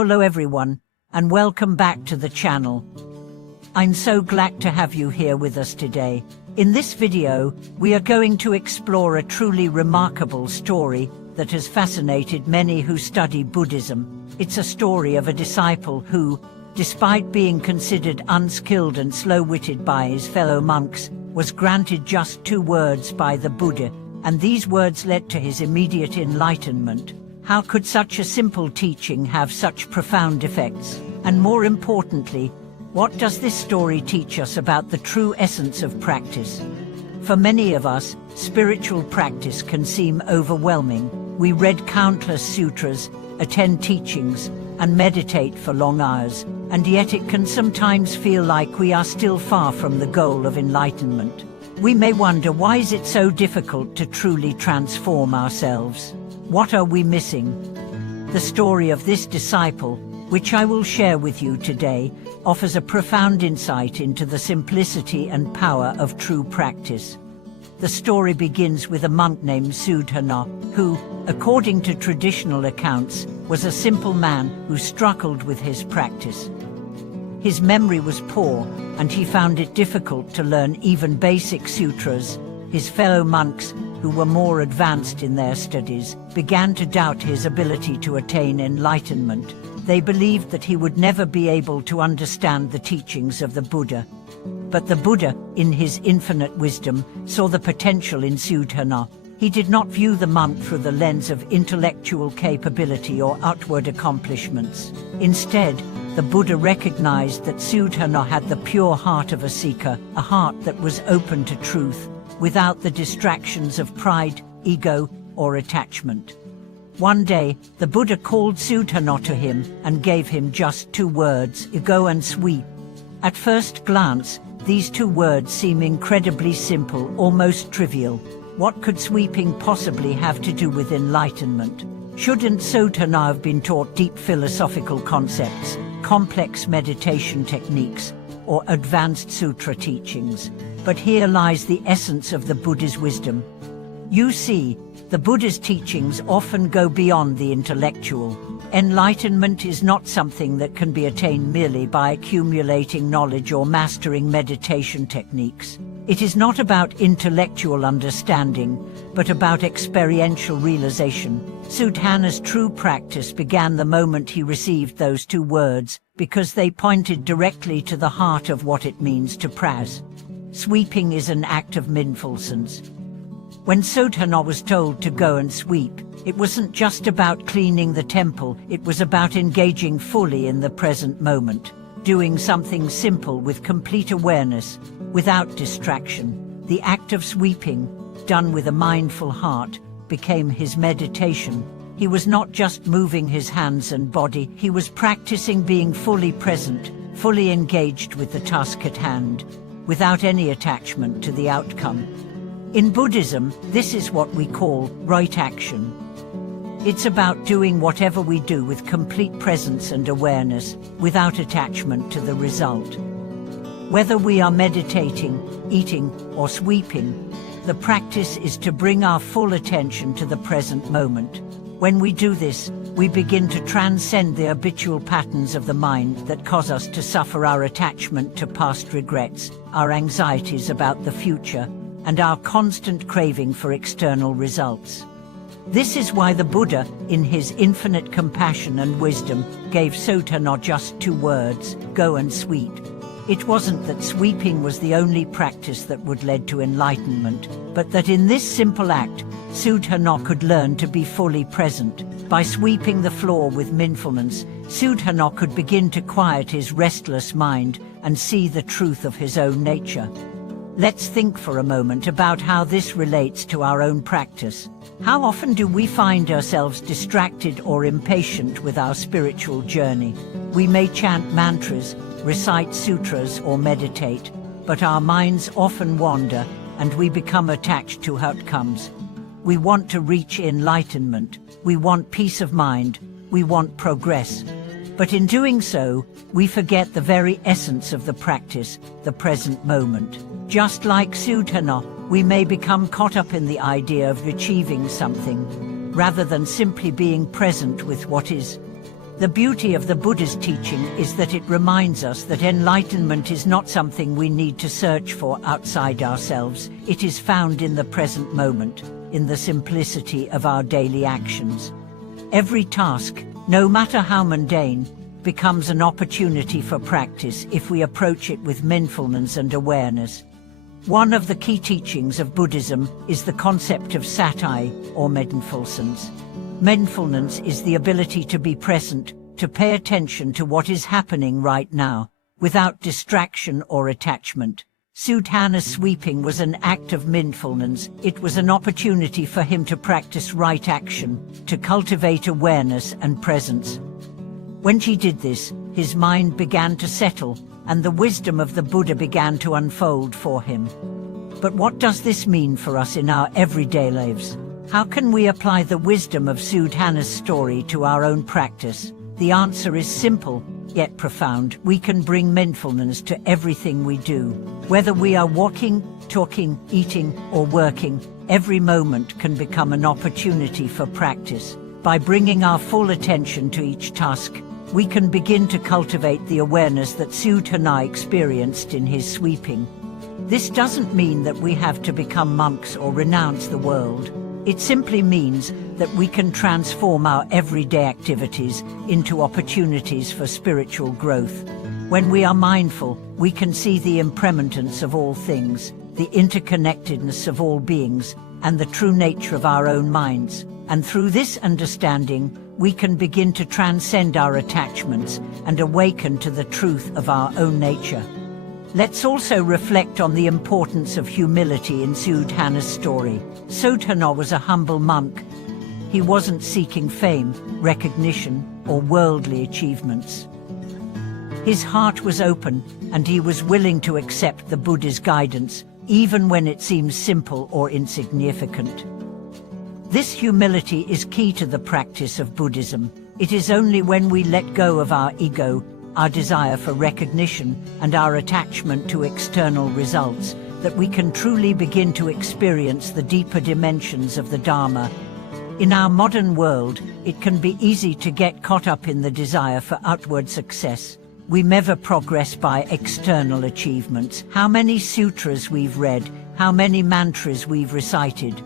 Hello everyone, and welcome back to the channel. I'm so glad to have you here with us today. In this video, we are going to explore a truly remarkable story that has fascinated many who study Buddhism. It's a story of a disciple who, despite being considered unskilled and slow-witted by his fellow monks, was granted just 2 words by the Buddha, and these words led to his immediate enlightenment. How could such a simple teaching have such profound effects? And more importantly, what does this story teach us about the true essence of practice? For many of us, spiritual practice can seem overwhelming. We read countless sutras, attend teachings, and meditate for long hours, and yet it can sometimes feel like we are still far from the goal of enlightenment. We may wonder, why is it so difficult to truly transform ourselves? What are we missing? The story of this disciple, which I will share with you today, offers a profound insight into the simplicity and power of true practice. The story begins with a monk named Sudhana, who, according to traditional accounts, was a simple man who struggled with his practice. His memory was poor, and he found it difficult to learn even basic sutras. His fellow monks, who were more advanced in their studies, began to doubt his ability to attain enlightenment. They believed that he would never be able to understand the teachings of the Buddha. But the Buddha, in his infinite wisdom, saw the potential in Sudhana. He did not view the monk through the lens of intellectual capability or outward accomplishments. Instead, the Buddha recognized that Sudhana had the pure heart of a seeker, a heart that was open to truth, without the distractions of pride, ego, or attachment. One day, the Buddha called Sudhana to him and gave him just 2 words: go and sweep. At first glance, these 2 words seem incredibly simple, almost trivial. What could sweeping possibly have to do with enlightenment? Shouldn't Sudhana have been taught deep philosophical concepts, complex meditation techniques, or advanced sutra teachings? But here lies the essence of the Buddha's wisdom. You see, the Buddha's teachings often go beyond the intellectual. Enlightenment is not something that can be attained merely by accumulating knowledge or mastering meditation techniques. It is not about intellectual understanding, but about experiential realization. Sudhana's true practice began the moment he received those 2 words, because they pointed directly to the heart of what it means to practice. Sweeping is an act of mindfulness. When Sudhana was told to go and sweep, it wasn't just about cleaning the temple, it was about engaging fully in the present moment, doing something simple with complete awareness, without distraction. The act of sweeping, done with a mindful heart, became his meditation. He was not just moving his hands and body, he was practicing being fully present, fully engaged with the task at hand, without any attachment to the outcome. In Buddhism, this is what we call right action. It's about doing whatever we do with complete presence and awareness, without attachment to the result. Whether we are meditating, eating, or sweeping, the practice is to bring our full attention to the present moment. When we do this, we begin to transcend the habitual patterns of the mind that cause us to suffer: our attachment to past regrets, our anxieties about the future, and our constant craving for external results. This is why the Buddha, in his infinite compassion and wisdom, gave Sudhana just 2 words: go and sweep. It wasn't that sweeping was the only practice that would lead to enlightenment, but that in this simple act, Sudhana could learn to be fully present. By sweeping the floor with mindfulness, Sudhana could begin to quiet his restless mind and see the truth of his own nature. Let's think for a moment about how this relates to our own practice. How often do we find ourselves distracted or impatient with our spiritual journey? We may chant mantras, recite sutras, or meditate, but our minds often wander and we become attached to outcomes. We want to reach enlightenment, we want peace of mind, we want progress. But in doing so, we forget the very essence of the practice, the present moment. Just like Sudhana, we may become caught up in the idea of achieving something, rather than simply being present with what is. The beauty of the Buddha's teaching is that it reminds us that enlightenment is not something we need to search for outside ourselves. It is found in the present moment, in the simplicity of our daily actions. Every task, no matter how mundane, becomes an opportunity for practice if we approach it with mindfulness and awareness. One of the key teachings of Buddhism is the concept of sati, or mindfulness. Mindfulness is the ability to be present, to pay attention to what is happening right now, without distraction or attachment. Sudhana's sweeping was an act of mindfulness. It was an opportunity for him to practice right action, to cultivate awareness and presence. When he did this, his mind began to settle, and the wisdom of the Buddha began to unfold for him. But what does this mean for us in our everyday lives? How can we apply the wisdom of Sudhana's story to our own practice? The answer is simple, yet profound. We can bring mindfulness to everything we do. Whether we are walking, talking, eating, or working, every moment can become an opportunity for practice. By bringing our full attention to each task, we can begin to cultivate the awareness that Sudhana experienced in his sweeping. This doesn't mean that we have to become monks or renounce the world. It simply means that we can transform our everyday activities into opportunities for spiritual growth. When we are mindful, we can see the impermanence of all things, the interconnectedness of all beings, and the true nature of our own minds. And through this understanding, we can begin to transcend our attachments and awaken to the truth of our own nature. Let's also reflect on the importance of humility in Sudhana's story. Sudhana was a humble monk. He wasn't seeking fame, recognition, or worldly achievements. His heart was open, and he was willing to accept the Buddha's guidance, even when it seems simple or insignificant. This humility is key to the practice of Buddhism. It is only when we let go of our ego, our desire for recognition, and our attachment to external results, that we can truly begin to experience the deeper dimensions of the Dharma. In our modern world, it can be easy to get caught up in the desire for outward success. We never progress by external achievements. How many sutras we've read, how many mantras we've recited,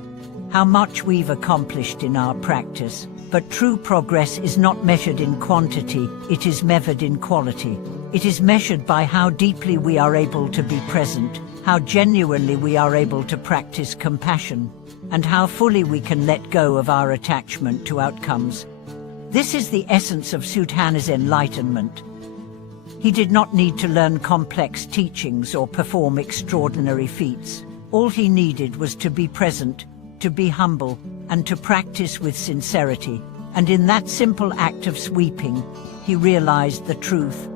how much we've accomplished in our practice. But true progress is not measured in quantity, it is measured in quality. It is measured by how deeply we are able to be present, how genuinely we are able to practice compassion, and how fully we can let go of our attachment to outcomes. This is the essence of Sudhana's enlightenment. He did not need to learn complex teachings or perform extraordinary feats. All he needed was to be present, to be humble, and to practice with sincerity. And in that simple act of sweeping, he realized the truth.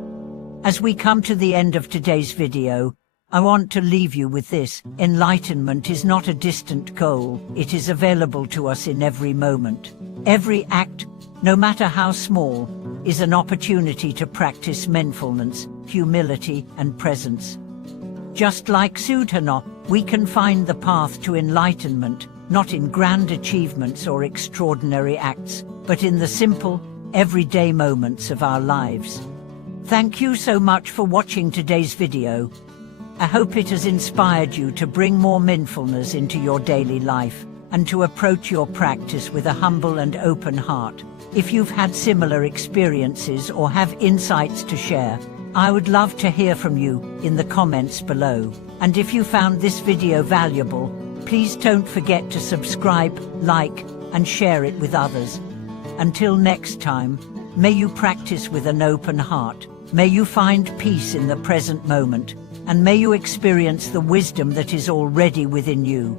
As we come to the end of today's video, I want to leave you with this. Enlightenment is not a distant goal. It is available to us in every moment. Every act, no matter how small, is an opportunity to practice mindfulness, humility, and presence. Just like Sudhana, we can find the path to enlightenment, not in grand achievements or extraordinary acts, but in the simple, everyday moments of our lives. Thank you so much for watching today's video. I hope it has inspired you to bring more mindfulness into your daily life, and to approach your practice with a humble and open heart. If you've had similar experiences or have insights to share, I would love to hear from you in the comments below. And if you found this video valuable, please don't forget to subscribe, like, and share it with others. Until next time, may you practice with an open heart, may you find peace in the present moment, and may you experience the wisdom that is already within you.